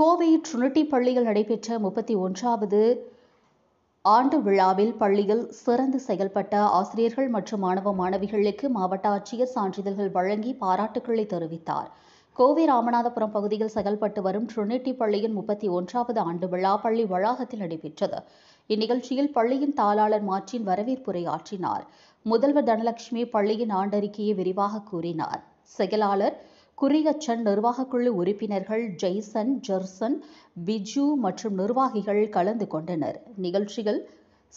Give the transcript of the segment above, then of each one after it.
கோவை ட்ரினிட்டி பள்ளியில் நடைபெற்ற 31வது ஆண்டு விழாவில் பள்ளியில் சிறந்து செயல்பட்ட ஆசிரியர்கள் மற்றும் மாணவ மாணவிகளுக்கு மாவட்ட ஆட்சியர் சான்றிதழ்கள் வழங்கி பாராட்டுக்களை தெரிவித்தார். கோவை ராமநாதபுரம் பகுதியில் செயல்பட்டு வரும் ட்ரினிட்டி பள்ளியின் 31வது ஆண்டு விழா பள்ளி வளாகத்தில் நடைபெற்றது. இந்நிகழ்ச்சியில் பள்ளியின் தாளாளர் மார்ட்டின் வரவேற்புரையாற்றினார். முதல்வர் தனலட்சுமி பள்ளியின் ஆண்டறிக்கையை விரிவாக கூறினார். செயலாளர் குறியச்சன், நிர்வாகக்குழு உறுப்பினர்கள் ஜெய்சன், ஜெர்சன், பிஜு மற்றும் நிர்வாகிகள் கலந்து கொண்டனர். நிகழ்ச்சியில்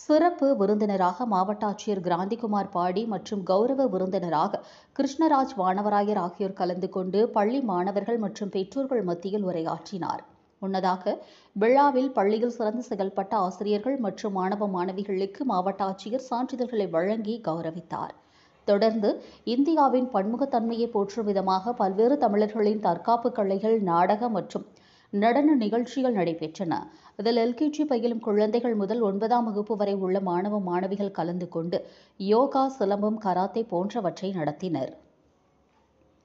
சிறப்பு விருந்தினராக மாவட்ட ஆட்சியர் கிராந்திகுமார் பாடி மற்றும் கௌரவ விருந்தினராக கிருஷ்ணராஜ் வானவராயர் ஆகியோர் கலந்து கொண்டு பள்ளி மாணவர்கள் மற்றும் பெற்றோர்கள் மத்தியில் உரையாற்றினார். முன்னதாக விழாவில் பள்ளியில் சிறந்து செயல்பட்ட ஆசிரியர்கள் மற்றும் மாணவ மாணவிகளுக்கு மாவட்ட ஆட்சியர் சான்றிதழ்களை வழங்கி கௌரவித்தார். தொடர்ந்து இந்தியாவின் பன்முகத்தன்மையை போற்றும் விதமாக பல்வேறு தமிழர்களின் தற்காப்பு கலைகள், நாடக மற்றும் நடன நிகழ்ச்சிகள் நடைபெற்றன. இதில் எல்கேஜி பயிலும் குழந்தைகள் முதல் 9ஆம் வகுப்பு வரை உள்ள மாணவ மாணவிகள் கலந்து கொண்டு யோகா, சிலம்பம், கராத்தே போன்றவற்றை நடத்தினர்.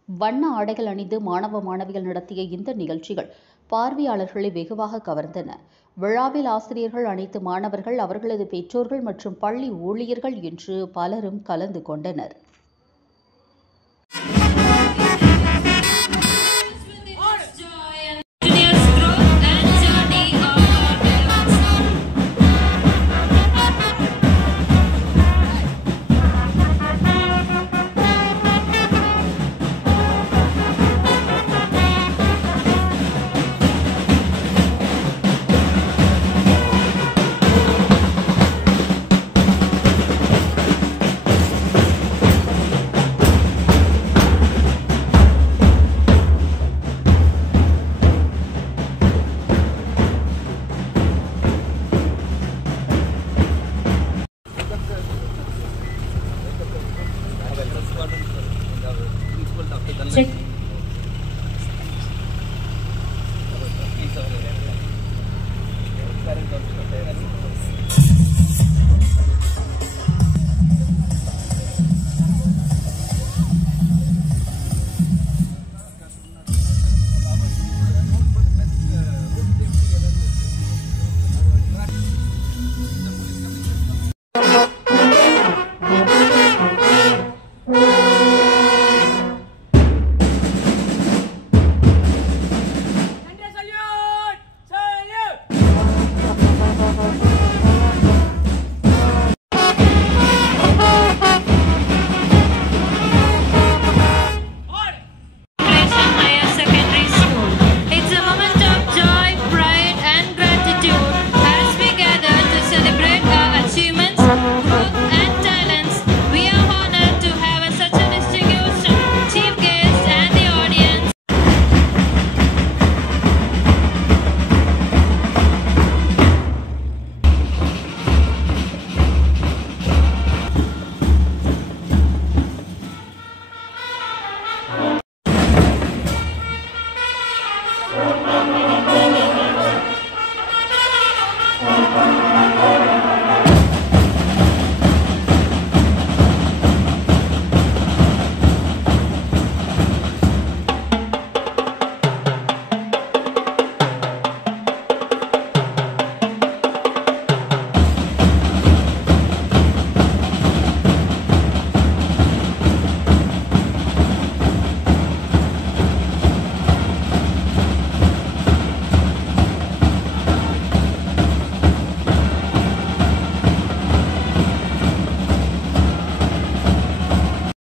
வண்ண ஆடைகள் அணிந்து மாணவ மாணவிகள் நடத்திய இந்த நிகழ்ச்சிகள் பார்வையாளர்களை வெகுவாக கவர்ந்தன. விழாவில் ஆசிரியர்கள், அனைத்து மாணவர்கள், அவர்களது பெற்றோர்கள் மற்றும் பள்ளி ஊழியர்கள் என்று பலரும் கலந்து கொண்டனர். Check.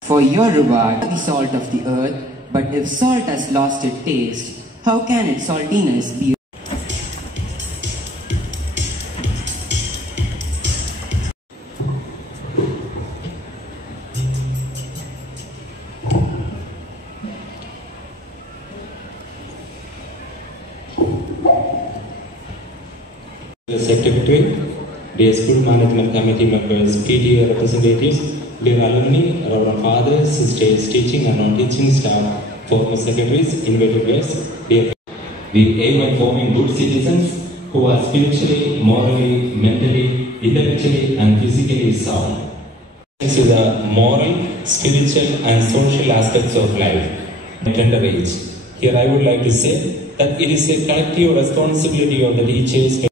For your reward, the salt of the earth, but if salt has lost its taste, how can its saltiness be? The Secretary, dear School Management Committee members, PTA representatives, dear alumni, Reverend Fathers, Sisters, teaching and non-teaching staff, former secretaries, invited guests, dear. We aim at forming good citizens who are spiritually, morally, mentally, intellectually and physically sound. To the moral, spiritual and social aspects of life at tender age. Here I would like to say that it is a collective responsibility of the teachers.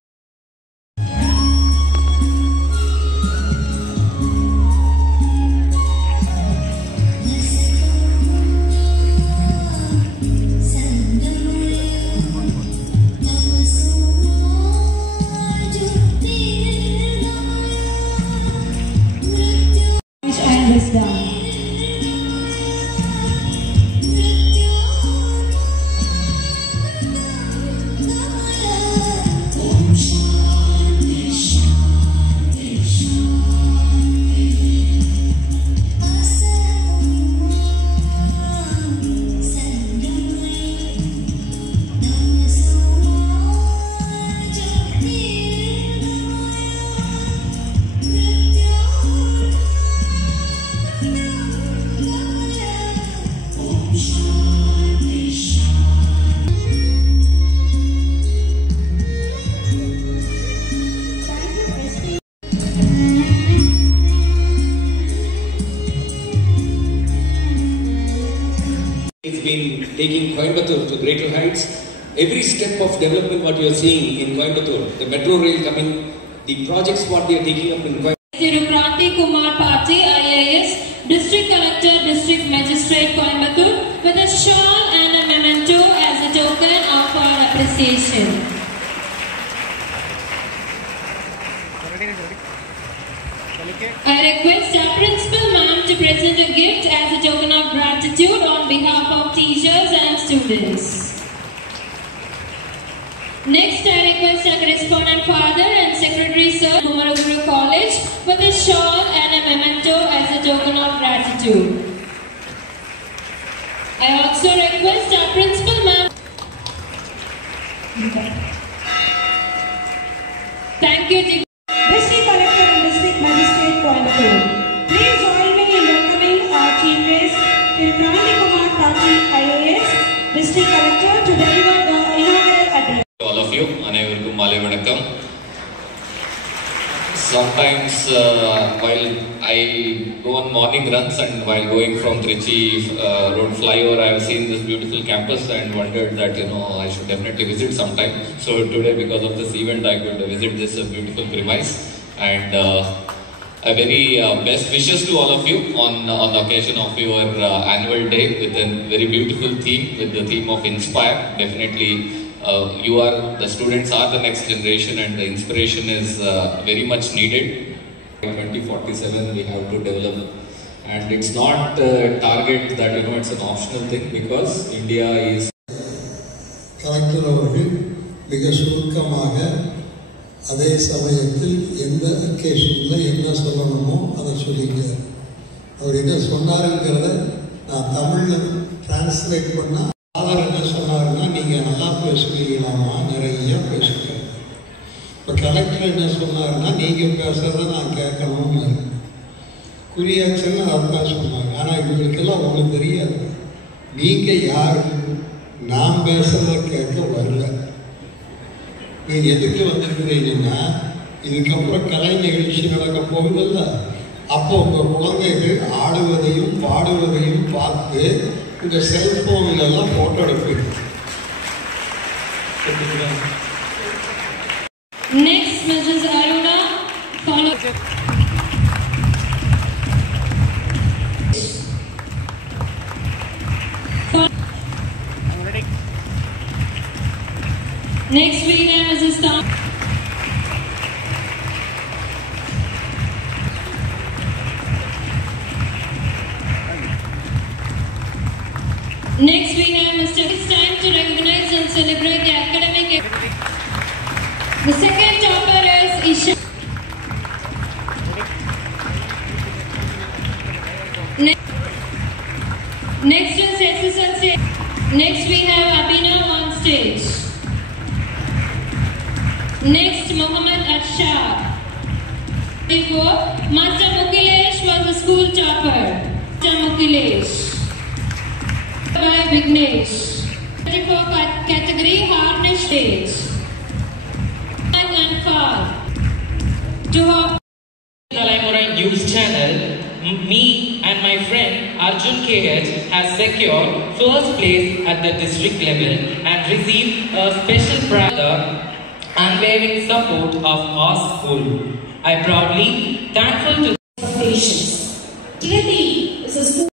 It's been taking Coimbatore to greater heights. Every step of development what you are seeing in Coimbatore, the metro rail coming, the projects what they are taking up in Coimbatore. Kranti Kumar Pati, IAS, District Collector, District Magistrate Coimbatore, with a shawl and a memento as a token of our appreciation. I request our Principal Ma'am to present a gift as a token of gratitude on behalf of teachers and students. Next, I request our Correspondent Father and Secretary Sir, Kumaraguru College, with a shawl and a memento as a token of gratitude. I also request our Principal Ma'am. Thank you. District Collector and District Magistrate Coimbatore. Please join me in welcoming our Chief Guest, Kranti Kumar Pati, IAS, District Collector, to deliver the inaugural address. All of you, Anaivarkum Male Vanakkam. Sometimes while I go on morning runs and while going from Trichy road flyover, I have seen this beautiful campus and wondered that I should definitely visit sometime. So today, because of this event, I could visit this beautiful premise, and a very best wishes to all of you on the occasion of your annual day with a very beautiful theme, with the theme of Inspire. Definitely. The students are the next generation, and the inspiration is very much needed. By 2047 we have to develop, and it's not a target that it's an optional thing, because India is. Collector அவர்கள் மிக சுருக்கமாக அதே சமயத்தில் எந்த அக்கேஷனில் என்ன சொல்லணுமோ அதை சொல்லிட்டார். அவர் என்ன சொன்னாருங்கிறத நான் தமிழில் டிரான்ஸ்லேட் பண்ணால் அவர் என்ன சொன்னாருன்னா, நீங்கள் நல்லா பேசுவீங்களாமா, நிறைய பேசுங்க. இப்போ கலெக்டர் என்ன சொன்னாருன்னா, நீங்கள் பேசுகிறத நான் கேட்கணும்னு குறியாச்சல் அதான் சொன்னாங்க. ஆனால் இவங்களுக்கெல்லாம் ஒன்றும் தெரியாது. நீங்கள் யார், நான் பேசுகிறத கேட்க வரல. நீங்கள் எதுக்கு வந்திருக்கிறீங்கன்னா, இதுக்கப்புறம் கலை நிகழ்ச்சி நடக்க போகுதில்ல, அப்போ உங்கள் குழந்தைகள் ஆடுவதையும் பாடுவதையும் பார்த்து இந்த செல்போன்லாம் போட்டோ எடுப்பீங்க. Next, Mrs. Aruna, follow. Next, we have Mrs. Tom. Next, we have Mr. It's time to recognize and celebrate the academic. The second topper is Isha. Next is SSLC. Next, we have Abhinav on stage. Next, Mohammed Arshad. Before, Master Mukilesh was a school topper. Master Mukilesh. By Vignesh. For category Harnish stage. And far. To her Talaimurai News Channel, me and my friend Arjun KH has secured first place at the district level and received a special prize for the unwavering support of our school. I proudly thankful to patience. Trinity